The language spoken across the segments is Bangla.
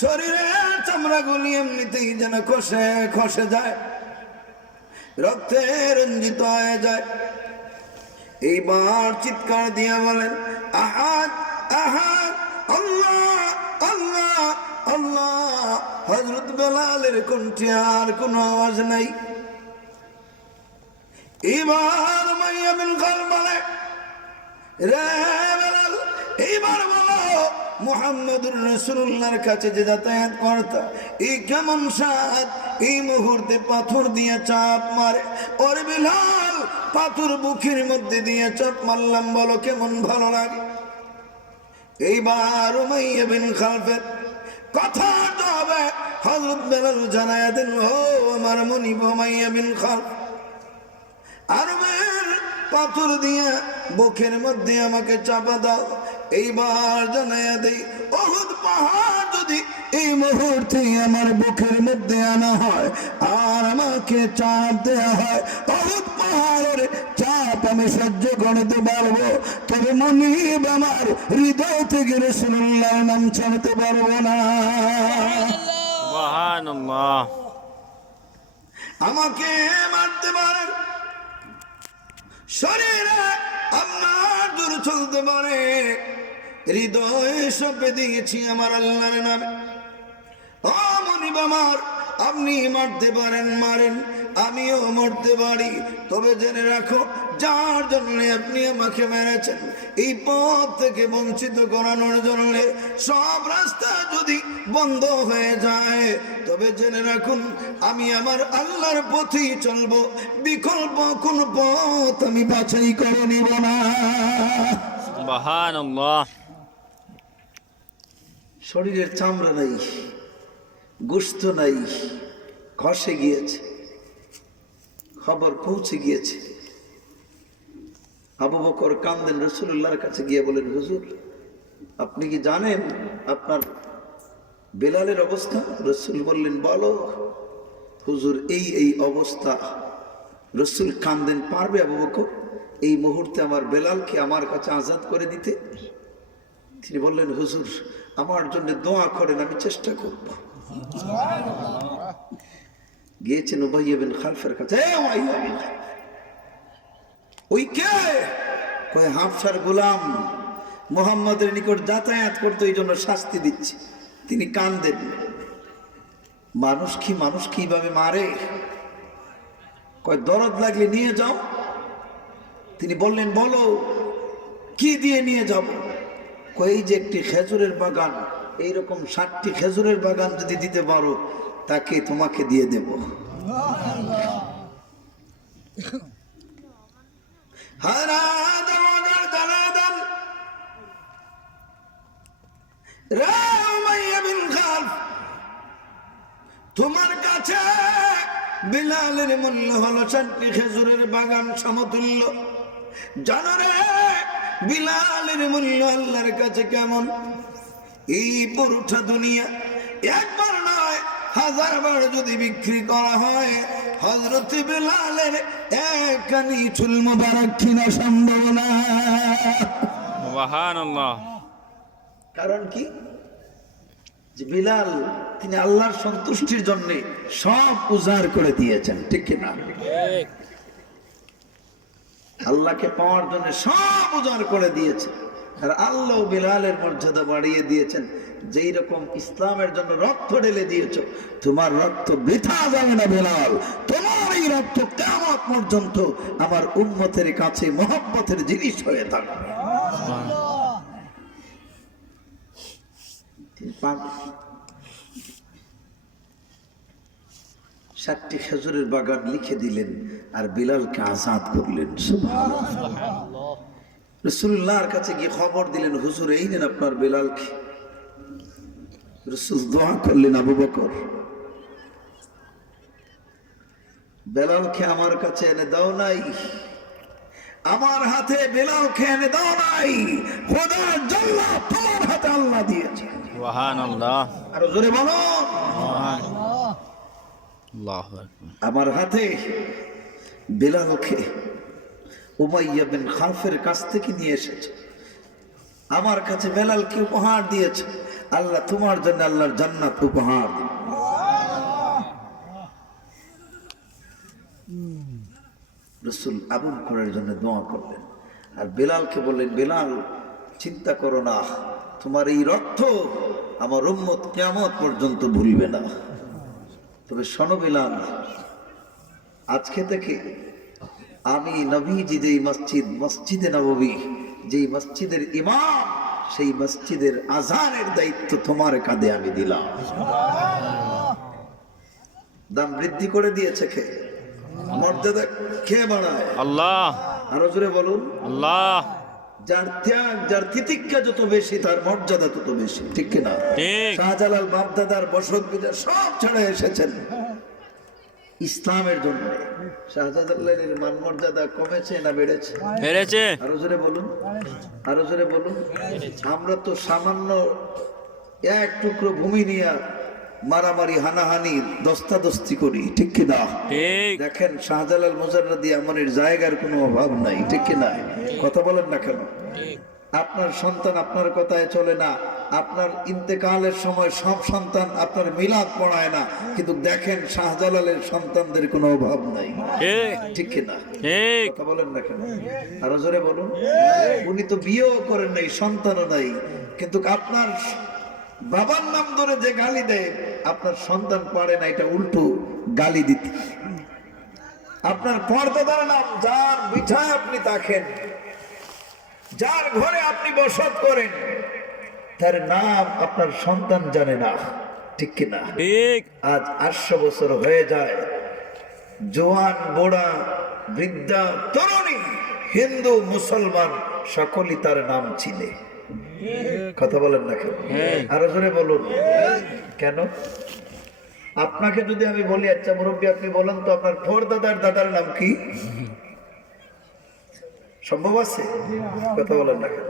শরীরের চামড়াগুলি এমনিতেই যেন খসে খসে যায়, রক্তে রঞ্জিত হয়ে যায়। এইবার চিৎকার দিয়ে বলেন, আহাদ আহাদ, আল্লাহ আল্লাহ আল্লাহ। হযরত বেলালের কণ্ঠে আর কোনো আওয়াজ নাই। এবার উমাইয়া বিন খালফ বলে, রে বেলাল, এইবার বলো মুহাম্মদুর রাসূলুল্লাহর কাছে যে যাতায়াত করতা, এই কেমন স্বাদ, এই মুহূর্তে পাথর দিয়ে চাপ মারে। ওরে বেলাল, পাথর বুকের মধ্যে দিয়ে চাপ মারলাম, বলো কেমন ভালো লাগে। এইবার উমাইয়া বিন খালফের কথা হবে হযরত বেলাল জানায়া দেন, ও আমার মনিব উমাইয়া বিন খালফ, আরবের পাথর দিয়ে বুকের মধ্যে আমাকে চাপা দাও। এইবার জানায়া দেই, উহুদ পাহাড় যদি এই মুহূর্তে আমার বুকের মধ্যে আনা হয় আর আমাকে চাপ দেয়া হয়, উহুদ পাহাড়ের চাপ আমি সহ্য করতে পারবো, তবে মনিব আমার হৃদয় থেকে রাসূলুল্লাহর নাম ছাড়তে পারবো না। সুবহানাল্লাহ। আমাকে মারতে পারেন, শরীরে আপনার দূর চলতে পারে, হৃদয়ে সঁপে দিয়েছি আমার আল্লাহর নামে। ও মনিব আমার, আপনি মারতে পারেন মারেন, আমিও মরতে পারি, তবে জেনে রাখো যার জন্য আপনি আমাকে মেরেছেন, এই পথ থেকে বঞ্চিত করানোর জন্য সব রাস্তা যদি বন্ধ হয়ে যায়, তবে জেনে রাখুন আমি আমার আল্লাহর পথেই চলবো, বিকল্প কোন পথ আমি বাছাই করে নিব না। সুবহানাল্লাহ। শরীরের চামড়া নাই, গোশত নাই, খসে গিয়েছে, খবর পৌঁছে গিয়েছে। আবু বকর কান্দেন, রাসূলুল্লাহর কাছে গিয়ে বলেন, হুজুর আপনি কি জানেন আপনার বেলালের অবস্থা? রাসূল বললেন, বলো। হুজুর এই এই অবস্থা। রাসূল কান্দেন, পারবে আবু বকর এই মুহূর্তে আমার বেলালকে আমার কাছে আজাদ করে দিতে? তিনি বললেন, হুজুর আমার জন্য দোয়া করেন, আমি চেষ্টা করব। গিয়েছেন উমাইয়া বিন খালফের কাছে। ওই কে? কয় হাফসার গোলাম, মুহাম্মদের নিকট যাতায়াত করতে এই জন্য শাস্তি দিচ্ছে। তিনি কান্দেন, মানুষ কি ভাবে মারে? কয় দরদ লাগলে নিয়ে যাও। তিনি বললেন, বলো কি দিয়ে নিয়ে যাব? কয় এই যে একটি খেজুরের বাগান, এইরকম 60টি খেজুরের বাগান যদি দিতে পারো তাকে তোমাকে দিয়ে দেব। তোমার কাছে বিলালের মূল্য হলো 60টি খেজুরের বাগান সমতুল্য। জানো রে বিলালের মূল্য আল্লাহর কাছে কেমন? এই পুরোটা দুনিয়া একবার নয় 1000 বার যদি বিক্রি করা হয়, হযরত বিলালের এক কানি চুল মোবারক কিনা সম্ভব না। সুবহানাল্লাহ। কারণ কি? যে বিলাল তিনি আল্লাহর সন্তুষ্টির জন্য সব উজাড় করে দিয়েছেন, ঠিক কি না? আল্লাহকে পাওয়ার জন্য সব উজাড় করে দিয়েছেন। আর আল্লাহ বিলালের মর্যাদা বাড়িয়ে দিয়েছেন। যেই রকম ইসলামের জন্য রক্ত ঢেলে দিয়েছো, তোমার রক্ত বৃথা যাবে না বিলাল। তোমার এই রক্ত কিয়ামত পর্যন্ত আমার উম্মতের কাছে মহব্বতের জিনিস হয়ে থাকবে। 60টি খেজুরের বাগান লিখে দিলেন আর বিলালকে আজাদ করলেন। সুবহানাল্লাহ। রাসূলুল্লাহর কাছে গিয়ে খবর দিলেন, হুজুর এই নেন আপনার বিলালকে। রাসূল দোয়া করলেন, আবু বকর বেলালকে আমার কাছে এনে দাও নাই, আমার হাতে বেলালকে এনে দাও নাই, খোদার জল্লাহ তোমার হাতে আল্লাহ দিয়েছে। সুবহানাল্লাহ। আর জোরে বলো সুবহানাল্লাহ। আল্লাহু আকবার। আমার হাতে বেলালকে উমাইয়া বিন খালফের কাছ থেকে নিয়ে এসেছে। আমার কাছে বেলালকে উপহার দিয়েছে, আল্লাহ তোমার জন্য আল্লাহর জান্নাত উপহার দিন। রাসূল আবু বকরের জন্য দোয়া করলেন, আর বেলালকে বললেন, বেলাল চিন্তা করো না, তোমার এই রক্ত আমার উম্মত কিয়ামত পর্যন্ত ভুলবে না। তবে শোনো বেলাল, আজকে থেকে আমি নবীজি যেই মসজিদে নববী, যেই মসজিদের ইমাম, সেই মসজিদের আজানের দায়িত্ব তোমার কাঁধে আমি দিলাম। দাম বৃদ্ধি করে দিয়েছে কে? মর্যাদা কে বাড়ায়? আল্লাহ। আরো জোরে বলুন আল্লাহ। যার ত্যাগ, যার তিতিক্ষা যত বেশি, তার মর্যাদা তত বেশি, ঠিক কিনা? ঠিক। শাহজালাল বাপদাদার বসত বিদার সব ছেড়ে এসেছেন ইসলামের জন্য। শাহজালালের মান মর্যাদা কমেছে না বেড়েছে? বেড়েছে। আরো জোরে বলুন, আরো জোরে বলুন। আমরা তো সামান্য এক টুকরো ভূমি নিয়ে মারামারি, হানাহানি, দস্তাদস্তি করি, ঠিক কিনা? ঠিক। দেখেন শাহজালাল মুজাররদি আমাদের জায়গার কোনো অভাব নাই, ঠিক কিনা? কথা বলেন না কেন? আপনার সন্তান আপনার কথায় চলে না, আপনার ইন্তেকালের সময় সব সন্তান আপনার মিলাদ পড়ায় না, কিন্তু দেখেন শাহজালালের সন্তানদের কোনো অভাব নাই, ঠিক কিনা? ঠিক। কথা বলেন না কেন? আরো জোরে বলুন। উনি তো বিয়েও করেন নাই, সন্তানও নাই, কিন্তু আপনার বাবার নাম ধরে যে গালি দেয়, আপনার সন্তান পারে না এটা উল্টো গালি দিতে। আপনার পর্দাদার নাম, যার বিছায় আপনি থাকেন, যার ঘরে আপনি বসত করেন, তার নাম আপনার সন্তান জানে না, ঠিক কিনা? ঠিক। আজ 800 বছর হয়ে যায়, জোয়ান, বুড়া, বৃদ্ধা, তরুণী, হিন্দু, মুসলমান সকলেই তার নাম চিনে। কথা বলেন না কেন? আরো জোরে বলুন। কেন? আপনাকে যদি আমি বলি, আচ্ছা মুরব্বী আপনি বলেন তো আপনার পরদাদার দাদার নাম কি? সম্ভব আছে? কথা বলেন না কেন?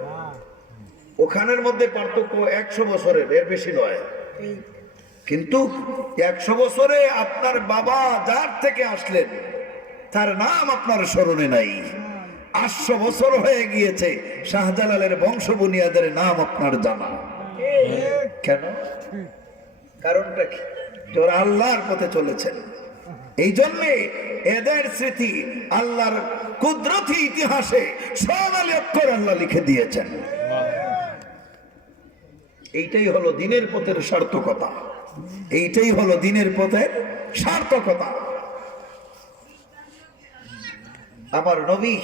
ওখানের মধ্যে পার্থক্য 100 বছরের, এর বেশি নয়। কিন্তু 100 বছরে আপনার বাবা যার থেকে আসলেন তার নাম আপনার স্মরণে নাই। 800 বছর হয়ে গিয়েছে, শাহজালালের বংশ বুনিয়াদের নাম আপনার জানা। কেন? কারণটা কি? তোরা আল্লাহর পথে চলেছেন, এই জন্যে এদের স্মৃতি আল্লাহর কুদরতি ইতিহাসে সোনালী অক্ষর আল্লাহ লিখে দিয়েছেন। এইটাই হলো দিনের পথের সার্থকতা, এইটাই হলো দিনের পথের সার্থকতা। আমার নবী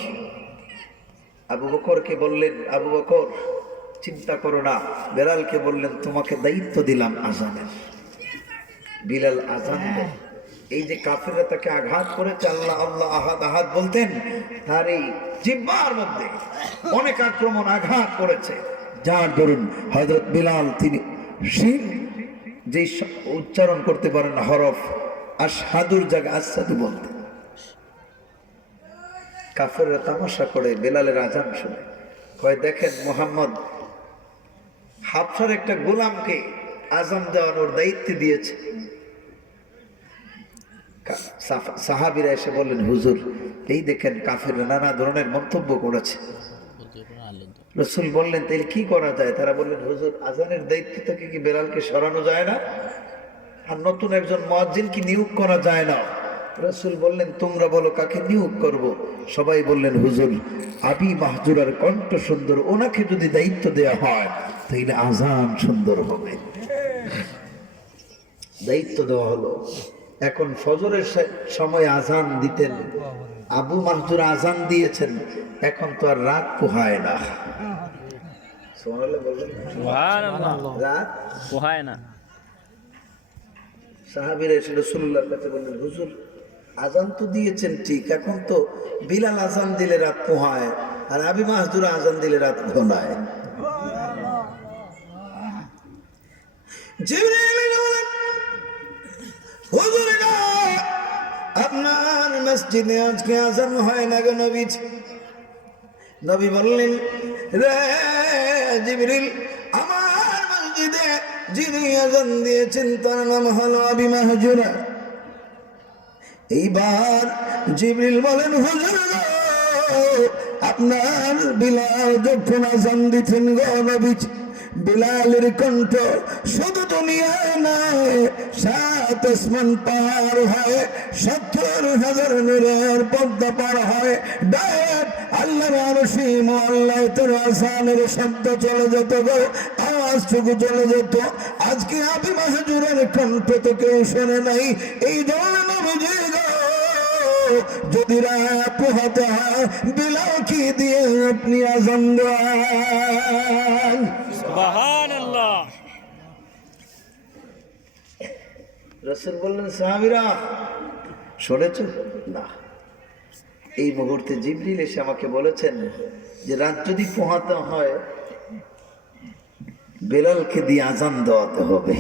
আবু বকরকে বললেন, আবু বকর চিন্তা করো না। বেলালকে বললেন, তোমাকে দায়িত্ব দিলাম আজানের। বিলাল আজান দেয়। এই যে কাফেররা তাকে আঘাত করেছে, আল্লাহ আল্লাহ আহাদ আহাদ বলতেন, তার এই জিহ্বার মধ্যে অনেক আক্রমণ আঘাত করেছে, যার দরুন হযরত বিলাল তিনি শিন যে উচ্চারণ করতে পারেন না হরফ, আশহাদুর জায়গায় আসাদু বলতেন। কাফেররা তামাশা করে বেলালের আজান শুনে, কয় দেখেন মোহাম্মদ হাফসার একটা গোলামকে আজান দেওয়ানোর দায়িত্ব দিয়েছে। সাহাবীরা এসে বললেন, হুজুর এই দেখেন কাফেররা নানা ধরনের মন্তব্য করেছে। রাসূল বললেন, তাহলে কি করা যায়? তারা বললেন, হুজুর আজানের দায়িত্ব থেকে কি বেলালকে সরানো যায় না? আর নতুন একজন মুয়াজ্জিন কি নিয়োগ করা যায় না? রাসূল বললেন, তোমরা বলো কাকে নিয়োগ করব? সবাই বললেন, হুজুর আবি মাহজুরার কণ্ঠ সুন্দর, ওনাকে যদি দায়িত্ব দেওয়া হয় তাহলে আজান সুন্দর হবে। দায়িত্ব দেওয়া হলো। এখন ফজরের সময় আজান দিতেন, আবু মাহজুর আজান দিয়েছেন, এখন তো আর রাত পোহায় না। সুবহানাল্লাহ। রাত পোহায় না। সাহাবীরা এসে রাসূলুল্লাহর কাছে বললেন, হুজুর আজান তো দিয়েছেন ঠিক, এখন তো বিলাল আজান দিলে রাত পোহায়, আর আবি মাহজুর আজান দিলে রাত ঘনায়। জিবরাইল বলেন, হুজুর না, আপনার মসজিদে আজকে আজান হয় না গো নবী। নবী বললেন, রে জিবরিল, আমার মসজিদে যিনি আজান দিয়েছেন তার নাম হলো আবি মাহজুরা। এইবার জিবরিল বলেন, হুজুর আপনার বিলাল যখন আজান দিতেন গো নবীজি, বিলালের কণ্ঠ শুধু দুনিয়ায় নয়, সাত আসমান পার হয়, ৭০,০০০ নূরের পর্দা পার হয়, ডাইরেক্ট আল্লাহর আরশে মুআল্লায় তোর আজানের শব্দ চলে যেত গো, আওয়াজটুকু চলে যেত। আজকে আপনি মাহজুরের কণ্ঠ তো কেউ শোনে নাই। এই জন্য নবীজি গো, যদি রাত পোহাতে হয় বিলালকে দিয়ে আপনি আজান দেন। সুবহানাল্লাহ। রাসূল বললেন, সাহাবীরা শুনেছ না? এই মুহূর্তে জিবরিল এসে আমাকে বলেছেন যে রাত যদি পোহাতে হয় বেলালকে দিয়ে আজান দেওয়াতে হবে।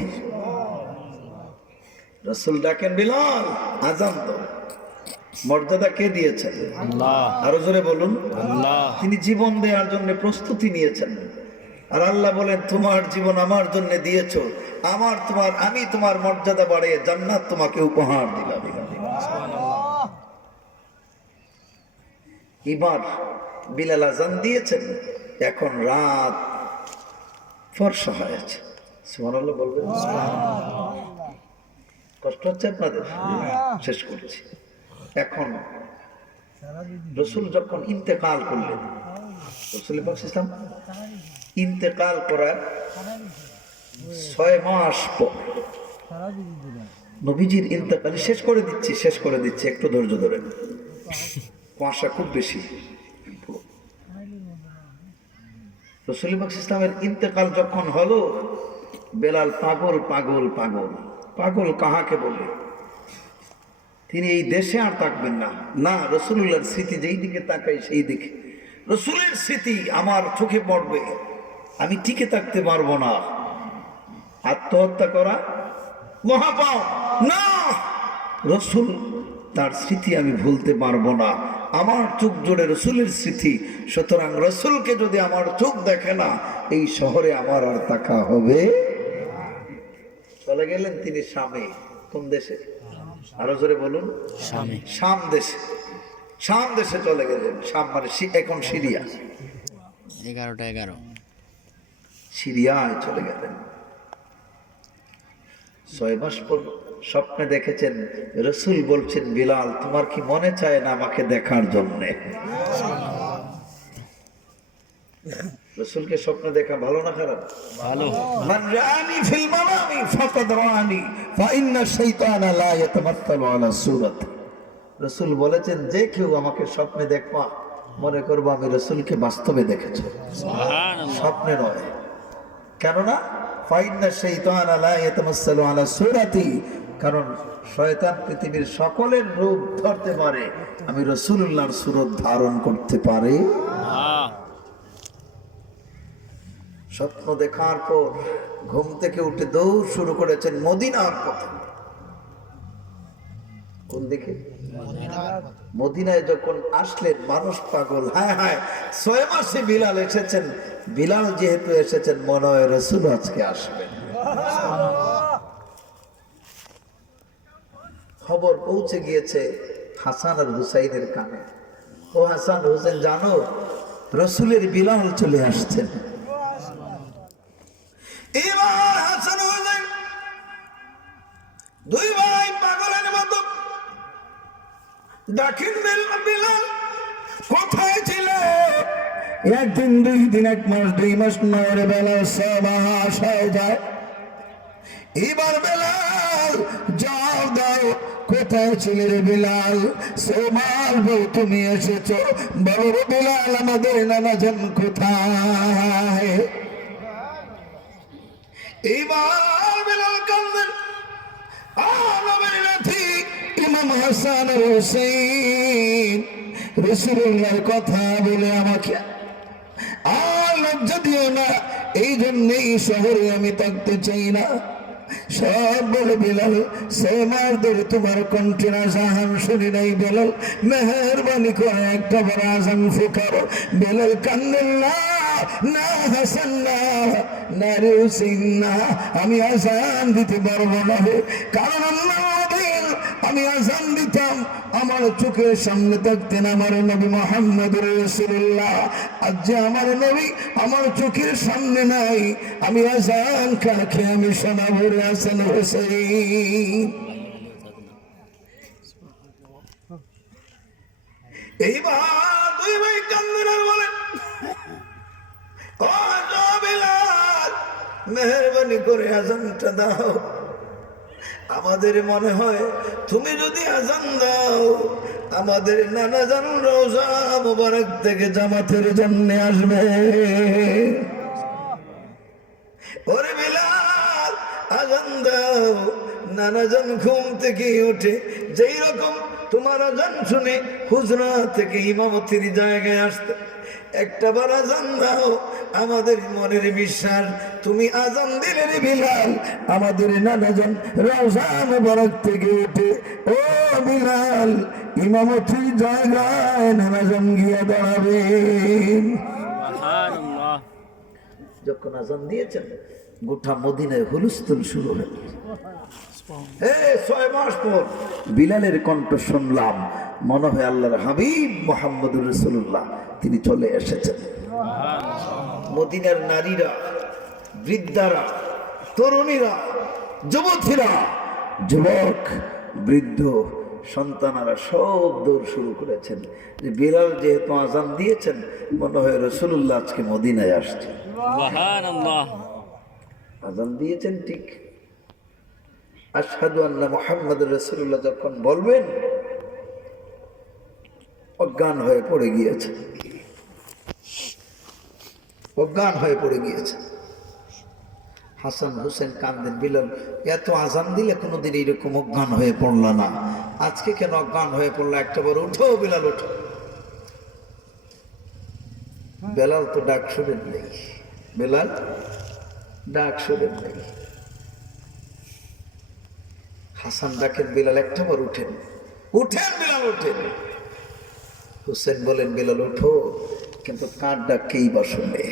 রাসূল ডাকেন, বিলাল আজান দাও। মর্যাদা কে দিয়েছেন? আল্লাহ। আরো জোরে বলুন, আল্লাহ। তিনি জীবন দেওয়ার জন্য প্রস্তুতি নিয়েছেন। আর আল্লাহ বলেন, তোমার জীবন আমার জন্য দিয়েছ, আমি তোমার মর্যাদা বাড়িয়ে জান্নাত তোমাকে উপহার দিলাম। এবার বিলাল আজান দিয়েছেন, এখন রাত ফর্সা হয়েছে। সুবহানাল্লাহ বলবেন? কষ্ট হচ্ছে আপনাদের? শেষ করছি। এখন রাসূল যখন ইন্তেকাল করলেন, রাসূল পাক ইসলাম ইন্তেকাল করার 6 মাস পর নবীজির ইন্তেকাল শেষ করে দিচ্ছি, একটু ধৈর্য ধরেন, কুয়াশা খুব বেশি। রাসূল পাক ইসলামের ইন্তেকাল যখন হলো, বেলাল পাগল পাগল পাগল পাগল কাহাকে বলে? তিনি এই দেশে আর থাকবেন না। না, রাসূলুল্লাহর স্মৃতি যেই দিকে তাকাই সেই দিকে রাসূলের স্মৃতি আমার চোখে পড়বে, আমি টিকে থাকতে পারবো না। আত্মহত্যা করা মহাপাপ না, রাসূল তার স্মৃতি আমি ভুলতে পারবো না। আমার চোখ জোড়ে রাসূলের স্মৃতি, সুতরাং রাসূলকে যদি আমার চোখ দেখে না, এই শহরে আমার আর থাকা হবে। চলে গেলেন তিনি শামে। কোন দেশে? আরো জোরে বলুন। শাম দেশে। শাম দেশে চলে গেলেন। শাম মানে এখন সিরিয়া। 11টা 11 সিরিয়ায় চলে গেলেন। 6 মাস পর স্বপ্নে দেখেছেন, রাসূল বলছেন, বিলাল তোমার কি মনে চায় না আমাকে দেখার জন্যে? রাসূলকে স্বপ্নে দেখা ভালো না খারাপ? ভালো। মান রাআনি ফিল মানামি ফাকাদ রাআনি ফা ইন্না শাইতানা লা ইয়াতামাত্তালু আলা সূরাতি। রাসূল বলেছেন, যে কেউ আমাকে স্বপ্নে দেখবা মনে করবো আমি রাসূলকে বাস্তবে দেখেছি, সুবহানাল্লাহ। স্বপ্নে নয়। কেননা ফা ইন্না শাইতানা লা ইয়াতামাত্তালু আলা সূরাতি, কারণ শয়তান পৃথিবীর সকলের রূপ ধরতে পারে, আমি রাসূলুল্লাহর সূরত ধারণ করতে পারি। স্বপ্ন দেখার পর ঘুম থেকে উঠে দৌড় শুরু করেছেন মদিনার পথে। কোন দিকে? মদিনায় যখন আসলেন, মানুষ পাগল, হায় হায় 6 মাসে বিলাল এসেছেন। বিলাল যেহেতু এসেছেন, মনে হয় রাসূল আজকে আসবেন। খবর পৌঁছে গিয়েছে হাসান আর হুসাইনের কানে। ও হাসান হুসেন, জানো রাসূলের বিলাল চলে আসছেন। এবার হাসান হুসাইন দুই ভাই পাগলের মতো ডাকেন, বিলাল কোথায় ছিল? 1 দিন 2 দিন 1 মাস 2 মাস নয়, বেলাল 6 মাস হয়ে যায়। এবার বেলাল যাও দাও, কোথায় ছিলে রে বিলাল? 6 মাস পর তুমি এসেছো, বলো রে বিলাল আমাদের নানাজান কোথায়? এইবার বিলাল কান্দেন। নবীর নাতি ইমাম হাসান আর হুসাইন রাসূলুল্লাহর কথা বলে আমাকে আর লজ্জা দিও না, এই জন্যই শহরে আমি থাকতে চাই না। সব বলে বিলাল 6 মাস ধরে তোমার কণ্ঠের আজান শুনি নাই। বিলাল মেহেরবানি করে একটা বড় আজান ফুকারো। বিলাল কান্দেন, না হাসান না, না রে হুসাইন না, আমি আজান দিতে পারবো না, কারণ আল্লাহ আমি আজান দিতাম, আমার চোখের সামনে থাকতেন আমার নবী মুহাম্মদ রাসূলুল্লাহ। আজ যে আমার নবী আমার চোখের সামনে নাই, আমি আজান কাকে আমি শোনাবো রে হাসান হুসাইন। এইবার দুই ভাই কান্দেন আর বলেন, ও বিলাল, মেহেরবানি করে আজানটা দাও। আমাদের মনে হয় তুমি যদি আজান দাও, আমাদের নানা জান রওজা মুবারক থেকে জামাতের জন্য আসবে। ওরে বিলাল, আজান দাও। নানা জান ঘুম থেকে উঠে যেই রকম তোমার আজান শুনে হুজরা থেকে ইমামতির জায়গায় আসতে, একটা বার আজান দাও। আমাদের মনের বিশ্বাস তুমি আজান দিলে রে বিলাল, আমাদের নানাজন রওজা মুবারক থেকে উঠে ও বিলাল ইমামতির জায়গায় নানাজন গিয়ে দাঁড়াবেন। সুবহানাল্লাহ। যখন আজান দিয়েছেন গোটা মদিনায় হুলস্থুল শুরু হল। 6 মাস পর বিলালের কণ্ঠ শুনলাম, মনে হয় আল্লাহর হাবিব মুহাম্মদুর রাসূলুল্লাহ তিনি চলে এসেছেন। মদিনার নারীরা, বৃদ্ধারা, তরুণীরা, যুবতীরা, যুবক, বৃদ্ধ, সন্তানারা সব দৌড় শুরু করেছেন যে বিলাল যেহেতু আজান দিয়েছেন, মনে হয় রাসূলুল্লাহ আজকে মদিনায় আসছে। সুবহানাল্লাহ। আজান দিয়েছেন ঠিক, আশহাদু আন্না মুহাম্মাদুর রাসূলুল্লাহ যখন বলবেন, অজ্ঞান হয়ে পড়ে গিয়েছে, অজ্ঞান হয়ে পড়ে গিয়েছে। হাসান হোসেন কান্দেন, বিলাল এত আজান দিলে কোনোদিন এরকম অজ্ঞান হয়ে পড়ল না, আজকে কেন অজ্ঞান হয়ে পড়লো? একটা বার উঠো বিলাল, উঠো। বেলাল তো ডাক শুনেন নেই, বেলাল ডাক শুনেন নেই। হাসান ডাকেন, বিলাল একটা বার উঠেন, উঠেন বিলাল, উঠেন। হুসেন বলেন, বিলাল উঠো, কিন্তু কার ডাক কেই বা শুনে।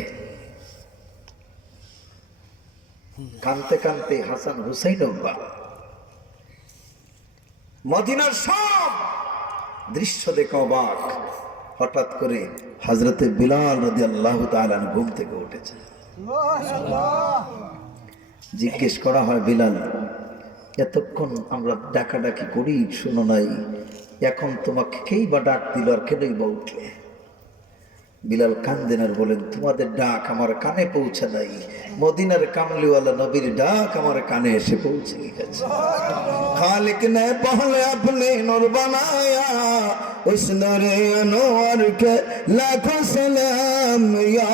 কানতে কানতে হাসান হুসাইন মদিনার সব দৃশ্য দেখে অবাক। হঠাৎ করে হযরতে বিলাল রাদিয়াল্লাহু তাআলা ঘুম থেকে উঠেছে। জিজ্ঞেস করা হয়, বিলাল এতক্ষণ আমরা ডাকাডাকি করি শুনো নাই, এখন তোমাকে কেই বা ডাক দিল আর কেনই বা উঠলে? বিলাল কান্দেন আর বলেন, তোমাদের ডাক আমার কানে পৌঁছে নাই, মদিনার কামলিওয়ালা নবীর ডাক আমার কানে এসে পৌঁছে গেছে। খালিক ने पहले अपने नूर बनाया, उस नूर अनवर के लाखों सलाम या